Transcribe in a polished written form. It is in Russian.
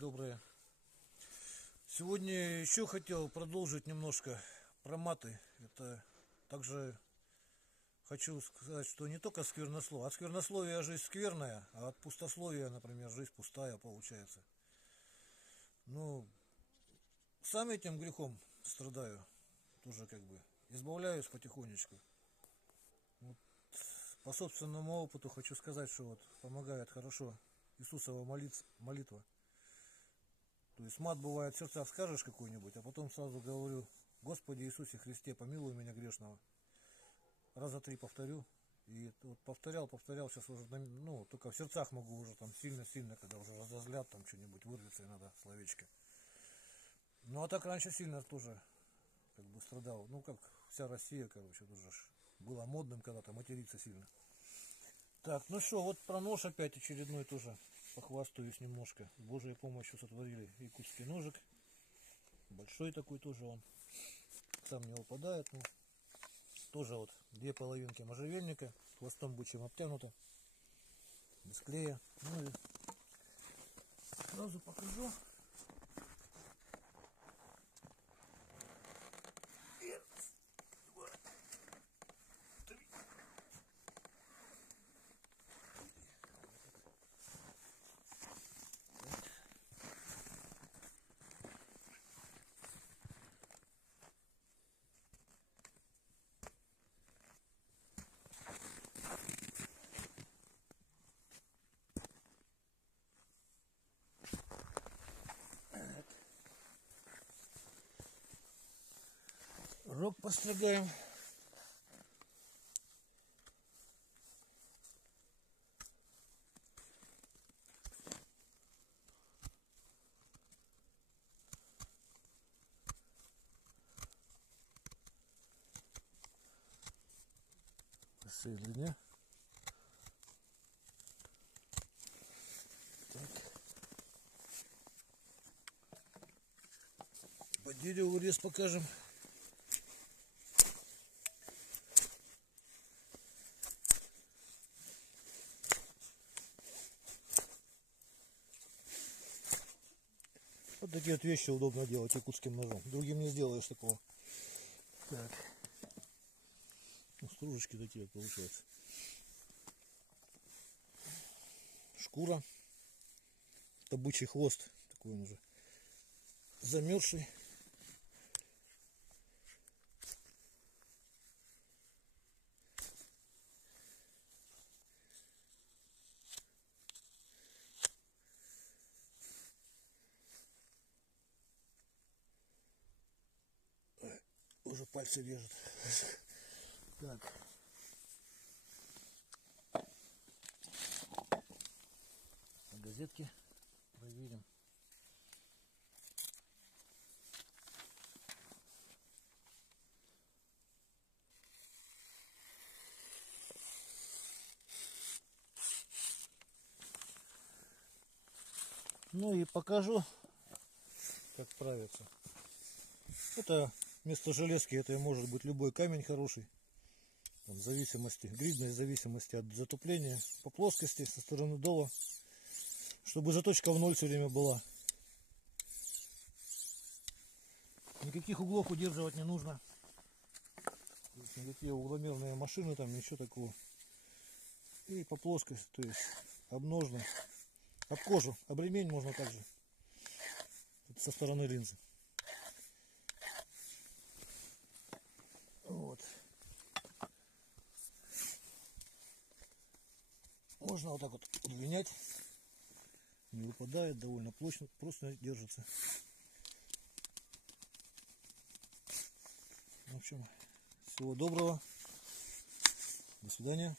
добрые. Сегодня еще хотел продолжить немножко про маты. Это также хочу сказать, что не только сквернословие. От сквернословия жизнь скверная, а от пустословия, например, жизнь пустая получается. Ну, сам этим грехом страдаю. Тоже как бы избавляюсь потихонечку. Вот, по собственному опыту хочу сказать, что вот помогает хорошо Иисусова молитва. То есть мат бывает в сердцах скажешь какой-нибудь, а потом сразу говорю: Господи Иисусе Христе, помилуй меня грешного. Раза 3 повторю. И вот повторял, сейчас уже, ну, только в сердцах могу уже там сильно, когда уже разозлят, там что-нибудь вырвется иногда словечко. Ну а так раньше сильно тоже как бы страдал. Ну как вся Россия, короче, тоже было модным когда-то материться сильно. Так, ну что, вот про нож опять очередной тоже похвастаюсь немножко. С Божьей помощью сотворили якутский ножик. Большой такой тоже он. Сам не выпадает. Ну, тоже вот 2 половинки можжевельника. Хвостом бычьим обтянуто. Без клея. Ну и сразу покажу. Рог постригаем. По всей длине. Так. По дереву вырез покажем. Вот такие вот вещи удобно делать якутским ножом. Другим не сделаешь такого. Так. Ну, стружечки такие вот получаются. Шкура. Это бычий хвост. Такой он уже замерзший. Уже пальцы режет. Так. Газетки проверим. Ну и покажу, как правится. Это вместо железки, это может быть любой камень хороший. Там, в зависимости, гридность в зависимости от затупления. По плоскости, со стороны дола. Чтобы заточка в ноль все время была. Никаких углов удерживать не нужно. Никакие угломерные машины, там ничего такого. И по плоскости, то есть об ножны, об кожу, об ремень можно также. Это со стороны линзы. Вот. Можно вот так вот удлинять. Не выпадает, довольно просто держится. В общем, всего доброго. До свидания.